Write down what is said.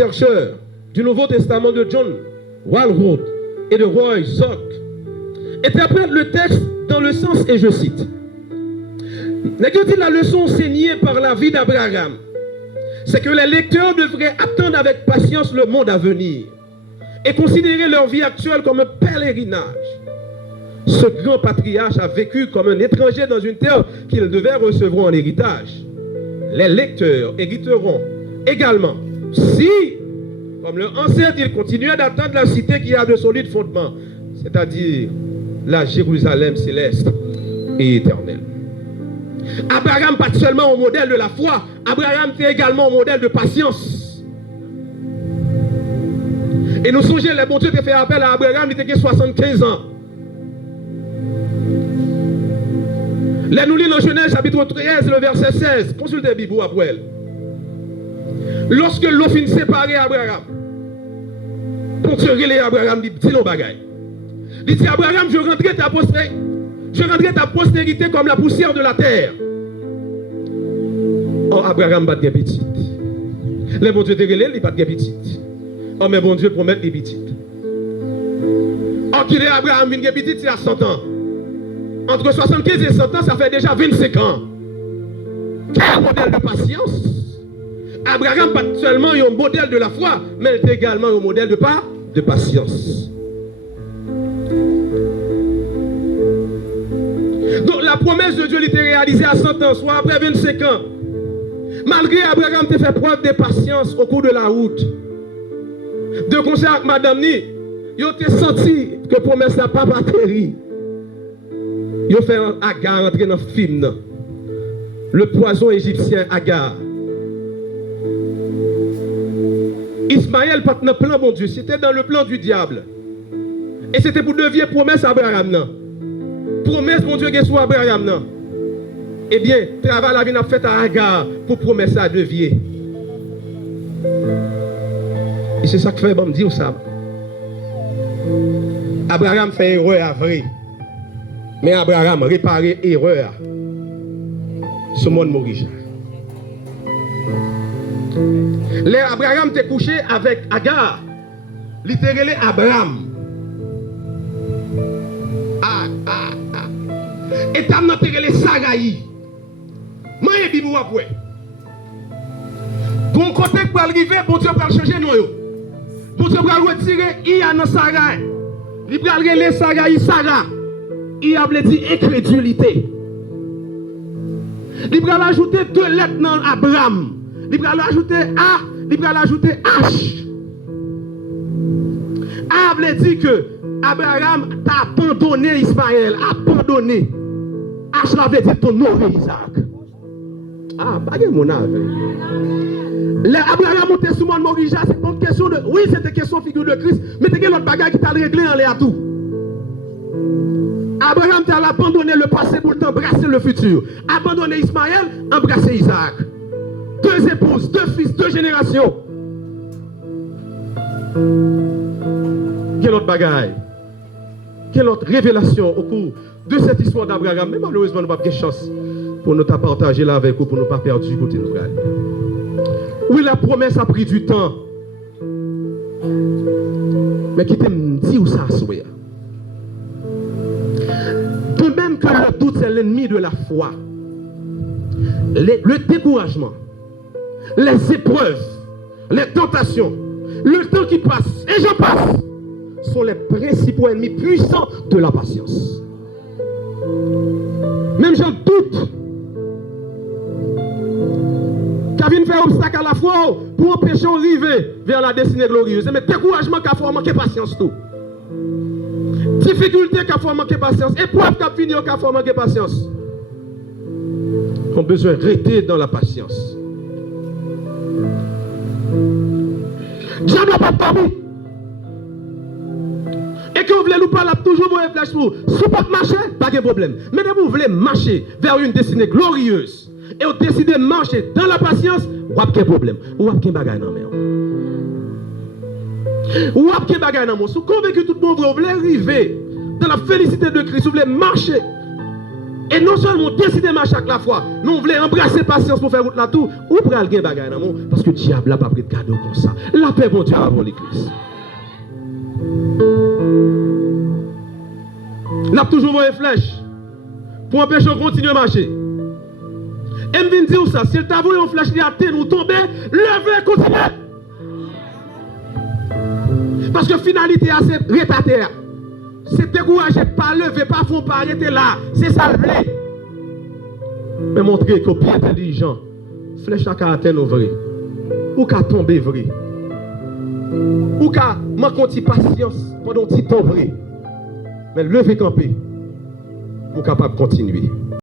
chercheurs du Nouveau Testament de John Walroth et de Roy Zock interprètent le texte dans le sens, et je cite, « La leçon enseignée par la vie d'Abraham, c'est que les lecteurs devraient attendre avec patience le monde à venir et considérer leur vie actuelle comme un pèlerinage. Ce grand patriarche a vécu comme un étranger dans une terre qu'il devait recevoir en héritage. Les lecteurs hériteront également si, comme leur ancêtre, ils continuaient d'attendre la cité qui a de solides fondements, c'est-à-dire la Jérusalem céleste et éternelle. » Abraham pas seulement au modèle de la foi, Abraham était également au modèle de patience. Et nous songeons, les bon Dieu te fait appel à Abraham, il était 75 ans. Là, nous lisons dans Genèse chapitre 13, le verset 16. Consultez Bible après elle. Lorsque l'eau finit séparer Abraham, pour te révéler Abraham, dit non bagaille. Il dit Abraham, je rendrai ta postérité comme la poussière de la terre. Oh, Abraham bat des petites. Les bon Dieu te révèle, il bat des petites. Oh, mais bon Dieu promet des petites. Oh, qu'il est Abraham, une petite, c'est à 100 ans. Entre 75 et 100 ans, ça fait déjà 25 ans. Quel modèle de patience! Abraham, pas seulement un modèle de la foi, mais il est également un modèle de patience. Donc la promesse de Dieu était réalisée à 100 ans, soit après 25 ans. Malgré Abraham a fait preuve de patience au cours de la route. De concert avec Madame Ni, il a senti que la promesse n'a pas atterri. Il a fait un Agar entrer dans le film. Le poison égyptien Agar. Ismaël pas dans le plan bon Dieu, c'était dans le plan du diable. Et c'était pour devenir promesse à Abraham. Non? Promesse mon Dieu qui soit Abraham. Non? Eh bien, travail la vie n'a fait à Agar pour promesse à devenir. Et c'est ça que fait bon me dire ça. Abraham fait erreur à vrai. Mais Abraham réparait erreur. Ce monde mourra. Abraham t'est couché avec Agar. Littéralement Abraham. Et t'as noté les Saraï. Moi, je dis après. Bon côté pour arriver, bon Dieu pour changer nous. Bon Dieu pour retirer Ia dans Sarah. Il va reler Saraï Sarah. Il a dit incrédulité. Il va ajouter 2 lettres dans Abraham. Il va ajouter A, il va ajouter H. A veut dire que Abraham t'a abandonné Ismaël, abandonné. H veut dire ton honoré Isaac. Ah, pas de mon âge. Abraham monté sur mon Morija, c'est pas une question de. Oui, c'était une question figure de Christ, mais c'est l'autre bagage qui t'a réglé en l'air tout. Abraham t'a abandonné le passé pour t'embrasser le futur. Abandonner Ismaël, embrasser Isaac. 2 épouses, 2 fils, 2 générations. Quelle autre bagaille? Quelle autre révélation au cours de cette histoire d'Abraham? Mais malheureusement, nous n'avons pas de chance pour nous partager là avec vous, pour ne pas perdre du côté de nous. Oui, la promesse a pris du temps. Mais qui te dit où ça se fait? De même que le doute c'est l'ennemi de la foi. Le découragement, les épreuves, les tentations, le temps qui passe, et j'en passe, sont les principaux ennemis puissants de la patience. Même j'en doute. Qui fait obstacle à la foi pour empêcher d'arriver vers la destinée glorieuse. Mais découragement qu'il faut manquer patience tout. Difficulté qu'il faut manquer patience. Épreuve qu'il faut manquer patience. On a besoin de rester dans la patience. Dieu n'a pas parlé. Et que vous voulez nous parler toujours vous réfléchir pour. Si vous ne pouvez pas marcher, pas de problème. Mais si vous voulez marcher vers une destinée glorieuse et vous décidez de marcher dans la patience, vous avez un problème. Vous avez un bagage dans la main. Vous avez un bagage dans la main. Si vous convaincu tout le monde, vous voulez arriver dans la félicité de Christ, vous voulez marcher Et non seulement décider marcher chaque la fois, nous voulons embrasser patience pour faire route là tout, ou pour aller gagner bagaille dans le monde, parce que le diable n'a pas pris de cadeau comme ça. La paix, bon Dieu, avant l'église. N'a toujours une flèche pour empêcher de continuer à marcher. Et je viens dire ça, si elle t'a voulu une flèche qui a atteint ou tomber, levez, continuez. Parce que finalité, c'est répater. C'est décourager, pas lever, pas fond, pas arrêter là. C'est ça le blé. Mais montrer que pied intelligent, flèche à caractère vrai. Ou qu'à tomber vrai. Ou qu'à manquer patience pendant un petit temps vrai. Mais lever camper, pour capable de continuer.